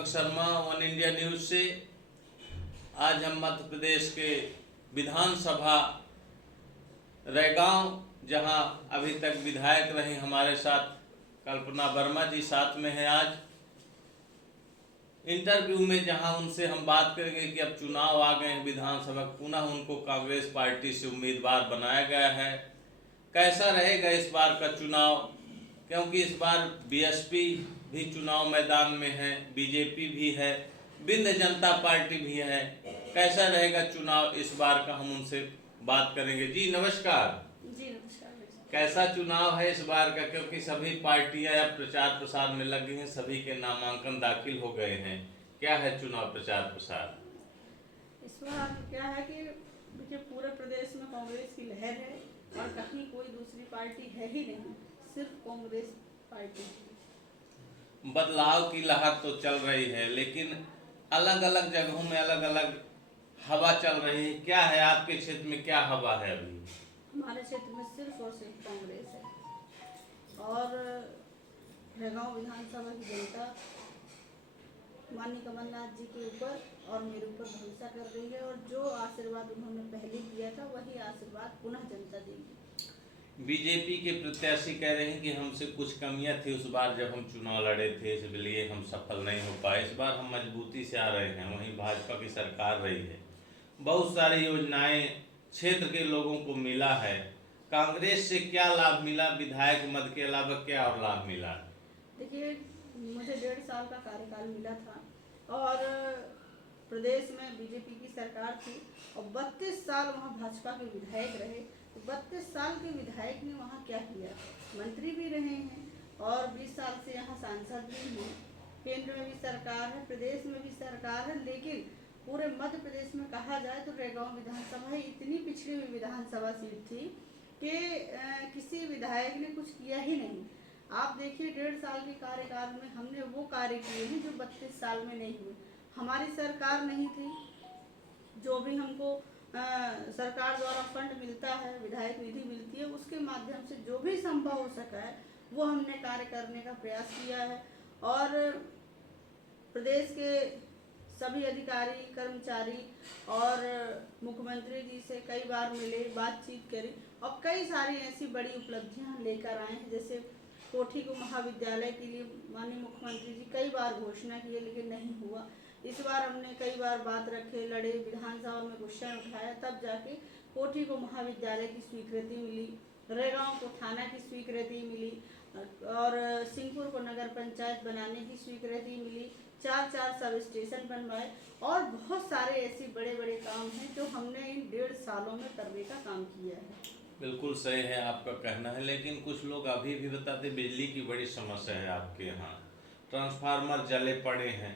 Deepak Sharma, one India news से। आज हम मध्य प्रदेश के विधानसभा रैगांव, जहां अभी तक विधायक रही हमारे साथ कल्पना वर्मा जी साथ में है आज इंटरव्यू में, जहां उनसे हम बात करेंगे कि अब चुनाव आ गए हैं विधानसभा, पुनः उनको कांग्रेस पार्टी से उम्मीदवार बनाया गया है। कैसा रहेगा इस बार का चुनाव, क्योंकि इस बार बीएसपी भी चुनाव मैदान में है, बीजेपी भी है, विंध्य जनता पार्टी भी है। कैसा रहेगा चुनाव इस बार का, हम उनसे बात करेंगे। जी नमस्कार। जी नमस्कार। कैसा चुनाव है इस बार का, क्योंकि सभी पार्टियां अब प्रचार प्रसार में लगी हैं, सभी के नामांकन दाखिल हो गए हैं। क्या है चुनाव प्रचार प्रसार इस बार क्या है कि देखिए पूरे प्रदेश में कांग्रेस की लहर है और कहीं कोई दूसरी पार्टी है ही नहीं, सिर्फ कांग्रेस पार्टी है। बदलाव की लहर तो चल रही है, लेकिन अलग अलग जगहों में अलग अलग हवा चल रही है। क्या है आपके क्षेत्र में, क्या हवा है अभी? हमारे क्षेत्र में सिर्फ और सिर्फ कांग्रेस है और रैगांव विधानसभा की जनता माननीय कमलनाथ जी के ऊपर और मेरे ऊपर भरोसा कर रही है और जो आशीर्वाद उन्होंने पहले दिया था वही आशीर्वाद पुनः जनता देगी। बीजेपी के प्रत्याशी कह रहे हैं कि हमसे कुछ कमियां थी उस बार जब हम चुनाव लड़े थे, इसलिए हम सफल नहीं हो पाए। इस बार हम मजबूती से आ रहे हैं। वहीं भाजपा की सरकार रही है, बहुत सारी योजनाएं क्षेत्र के लोगों को मिला है। कांग्रेस से क्या लाभ मिला, विधायक मद के अलावा क्या और लाभ मिला? देखिए मुझे 1.5 साल का कार्यकाल मिला था और प्रदेश में बीजेपी की सरकार थी और 32 साल वहाँ भाजपा के विधायक रहे। तो 32 साल के विधायक ने वहाँ क्या किया? मंत्री भी रहे हैं और 20 साल से यहाँ सांसद भी हैं। केंद्र में भी सरकार है, प्रदेश में भी सरकार है, लेकिन पूरे मध्य प्रदेश में कहा जाए तो रैगांव विधानसभा इतनी पिछड़ी हुई विधानसभा सीट थी कि किसी विधायक ने कुछ किया ही नहीं। आप देखिए 1.5 साल के कार्यकाल में हमने वो कार्य किए हैं जो 32 साल में नहीं हुए। हमारी सरकार नहीं थी, जो भी हमको सरकार द्वारा फंड मिलता है, विधायक निधि मिलती है, उसके माध्यम से जो भी संभव हो सका है वो हमने कार्य करने का प्रयास किया है और प्रदेश के सभी अधिकारी कर्मचारी और मुख्यमंत्री जी से कई बार मिले, बातचीत करी और कई सारी ऐसी बड़ी उपलब्धियां लेकर आए हैं। जैसे कोठी को महाविद्यालय के लिए माननीय मुख्यमंत्री जी कई बार घोषणा किए लेकिन नहीं हुआ। इस बार हमने कई बार बात रखे, लड़े, विधानसभा में क्वेश्चन उठाया, तब जाके कोठी को महाविद्यालय की स्वीकृति मिली, रैगांव को थाना की स्वीकृति मिली और सिंहपुर को नगर पंचायत बनाने की स्वीकृति मिली। 4 सब स्टेशन बनवाए और बहुत सारे ऐसे बड़े बड़े काम हैं जो हमने इन 1.5 सालों में करने का काम किया है। बिल्कुल सही है आपका कहना है, लेकिन कुछ लोग अभी भी बताते बिजली की बड़ी समस्या है आपके यहाँ, ट्रांसफार्मर जले पड़े हैं।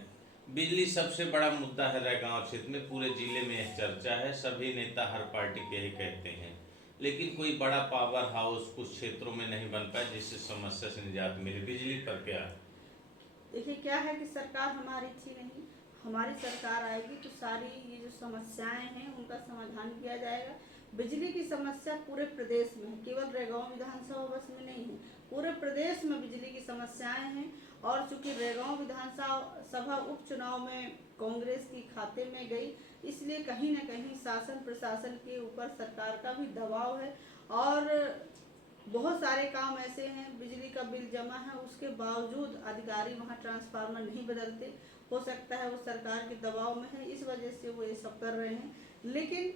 बिजली सबसे बड़ा मुद्दा है रैगांव क्षेत्र में, पूरे जिले में यह चर्चा है, सभी नेता हर पार्टी के ही कहते हैं, लेकिन कोई बड़ा पावर हाउस कुछ क्षेत्रों में नहीं बन पाया जिससे समस्या से निजात मिले। बिजली पर क्या है? देखिए क्या है कि सरकार हमारी थी नहीं, हमारी सरकार आएगी तो सारी ये जो समस्याएं हैं उनका समाधान किया जाएगा। बिजली की समस्या पूरे प्रदेश में है, केवल रैगांव विधानसभा बस में नहीं है, पूरे प्रदेश में बिजली की समस्याएं हैं और चूंकि रैगांव विधानसभा उपचुनाव में कांग्रेस की खाते में गई, इसलिए कहीं न कहीं शासन प्रशासन के ऊपर सरकार का भी दबाव है और बहुत सारे काम ऐसे हैं, बिजली का बिल जमा है, उसके बावजूद अधिकारी वहाँ ट्रांसफार्मर नहीं बदलते। हो सकता है वो सरकार के दबाव में है, इस वजह से वो ये सब कर रहे हैं, लेकिन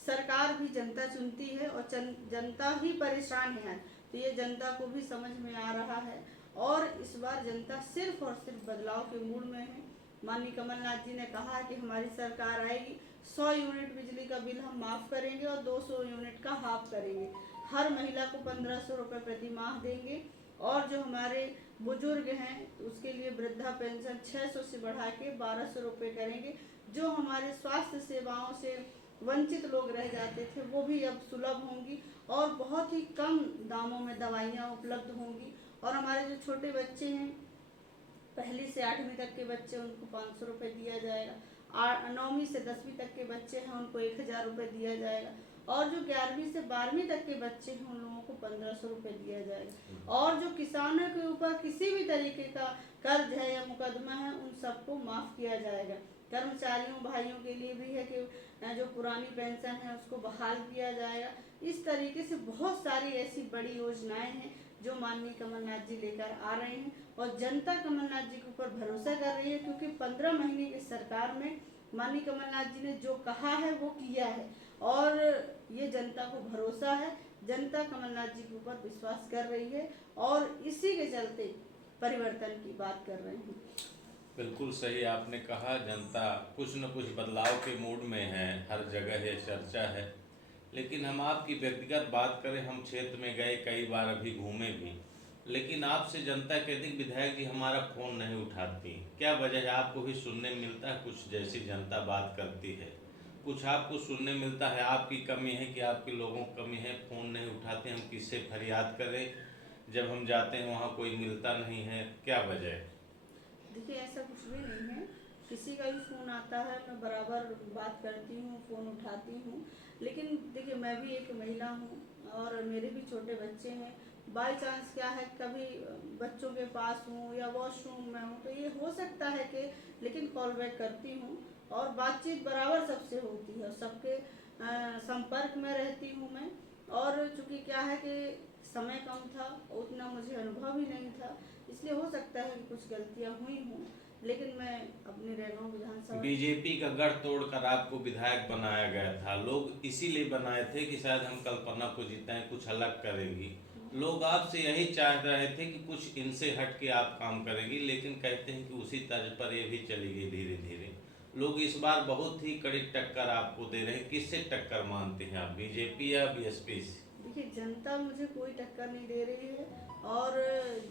सरकार भी जनता चुनती है और जनता ही परेशान है, तो ये जनता को भी समझ में आ रहा है और इस बार जनता सिर्फ और सिर्फ बदलाव के मूड में है। माननीय कमलनाथ जी ने कहा है कि हमारी सरकार आएगी 100 यूनिट बिजली का बिल हम माफ़ करेंगे और 200 यूनिट का हाफ करेंगे, हर महिला को 1500 रुपये प्रति माह देंगे और जो हमारे बुजुर्ग हैं उसके लिए वृद्धा पेंशन 600 से बढ़ा के 1200 रुपये करेंगे। जो हमारे स्वास्थ्य सेवाओं से वंचित लोग रह जाते थे वो भी अब सुलभ होंगी और बहुत ही कम दामों में दवाइयाँ उपलब्ध होंगी और हमारे जो छोटे बच्चे हैं, 1ली से 8वीं तक के बच्चे, उनको 500 रुपये दिया जाएगा 9वीं से 10वीं तक के बच्चे हैं उनको 1000 रुपये दिया जाएगा, और जो 11वीं से 12वीं तक के बच्चे हैं उन लोगों को 1500 रुपये दिया जाएगा, और जो किसानों के ऊपर किसी भी तरीके का कर्ज है या मुकदमा है उन सबको माफ़ किया जाएगा। कर्मचारियों भाइयों के लिए भी है कि जो पुरानी पेंशन है उसको बहाल किया जाएगा। इस तरीके से बहुत सारी ऐसी बड़ी योजनाएं हैं जो माननीय कमलनाथ जी लेकर आ रहे हैं, और जनता कमलनाथ जी के ऊपर भरोसा कर रही है, क्योंकि 15 महीने की सरकार में माननीय कमलनाथ जी ने जो कहा है वो किया है, और ये जनता को भरोसा है। जनता कमलनाथ जी के ऊपर विश्वास कर रही है, और इसी के चलते परिवर्तन की बात कर रहे हैं। बिल्कुल सही आपने कहा, जनता कुछ न कुछ बदलाव के मूड में है, हर जगह ये चर्चा है। लेकिन हम आपकी व्यक्तिगत बात करें, हम क्षेत्र में गए कई बार, अभी घूमे भी, लेकिन आपसे जनता कहती विधायक जी हमारा फ़ोन नहीं उठाती, क्या वजह है? आपको भी सुनने मिलता है कुछ जैसी जनता बात करती है, कुछ आपको सुनने मिलता है आपकी कमी है कि आपके लोगों की कमी है, फ़ोन नहीं उठाते, हम किससे फरियाद करें, जब हम जाते हैं वहाँ कोई मिलता नहीं है, क्या वजह है? देखिए ऐसा कुछ भी नहीं है, किसी का भी फ़ोन आता है मैं बराबर बात करती हूँ, फ़ोन उठाती हूँ। लेकिन देखिए मैं भी एक महिला हूँ और मेरे भी छोटे बच्चे हैं, बाई चांस क्या है कभी बच्चों के पास हूँ या वॉशरूम में हूँ तो ये हो सकता है कि, लेकिन कॉल बैक करती हूँ और बातचीत बराबर सबसे होती है और सबके संपर्क में रहती हूँ मैं। और चूँकि क्या है कि समय कम था, उतना मुझे अनुभव ही नहीं था, इसलिए हो सकता है कि कुछ गलतियां हुई हों, लेकिन मैं अपने रैगांव विधानसभा बीजेपी का गढ़ तोड़कर आपको विधायक बनाया गया था, लोग इसीलिए बनाए थे कि शायद हम कल्पना को जिताएं, कुछ अलग करेंगी। लोग आपसे यही चाह रहे थे कि कुछ इनसे हट के आप काम करेंगी, लेकिन कहते हैं कि उसी तर्ज पर ये भी चली गई धीरे धीरे। लोग इस बार बहुत ही कड़ी टक्कर आपको दे रहे हैं, किससे टक्कर मानते हैं आप, बीजेपी या बीएसपी से? देखिए जनता मुझे कोई टक्कर नहीं दे रही है, और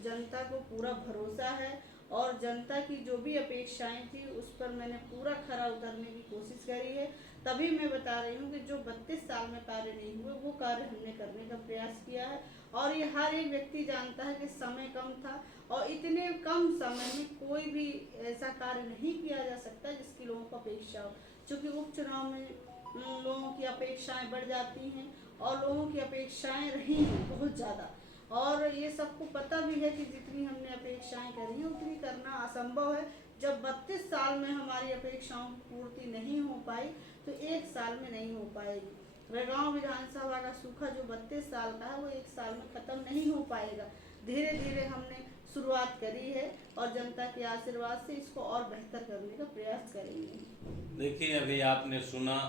जनता को पूरा भरोसा है, और जनता की जो भी अपेक्षाएं थी उस पर मैंने पूरा खरा उतरने की कोशिश करी है। तभी मैं बता रही हूँ कि जो 32 साल में कार्य नहीं हुए वो कार्य हमने करने का प्रयास किया है, और ये हर एक व्यक्ति जानता है कि समय कम था, और इतने कम समय में कोई भी ऐसा कार्य नहीं किया जा सकता जिसकी लोगों को अपेक्षा हो। चूँकि उपचुनाव में लोगों की अपेक्षाएं बढ़ जाती हैं, और लोगों की अपेक्षाएं रही हैं बहुत ज़्यादा, और ये सबको पता भी है कि जितनी हमने अपेक्षाएं करी हैं उतनी करना असंभव है। जब 32 साल में हमारी अपेक्षाओं की पूर्ति नहीं हो पाई तो 1 साल में नहीं हो पाएगी। रैगांव विधानसभा का सूखा जो 32 साल का है वो 1 साल में ख़त्म नहीं हो पाएगा। धीरे धीरे हमने शुरुआत करी है, और जनता के आशीर्वाद से इसको और बेहतर करने का प्रयास करेंगे। देखिए अभी आपने सुना,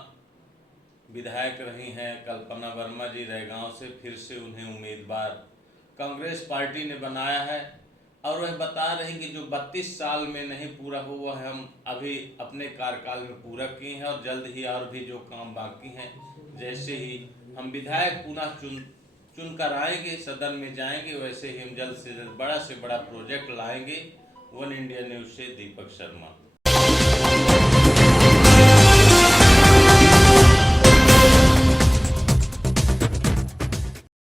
विधायक रही हैं कल्पना वर्मा जी रैगांव से, फिर से उन्हें उम्मीदवार कांग्रेस पार्टी ने बनाया है, और वह बता रही कि जो 32 साल में नहीं पूरा हुआ है हम अभी अपने कार्यकाल में पूरा किए हैं, और जल्द ही और भी जो काम बाकी हैं, जैसे ही हम विधायक पुनः चुन कर आएंगे, सदन में जाएंगे, वैसे ही हम जल्द से जल्द बड़ा से बड़ा प्रोजेक्ट लाएंगे। वन इंडिया न्यूज़ से दीपक शर्मा।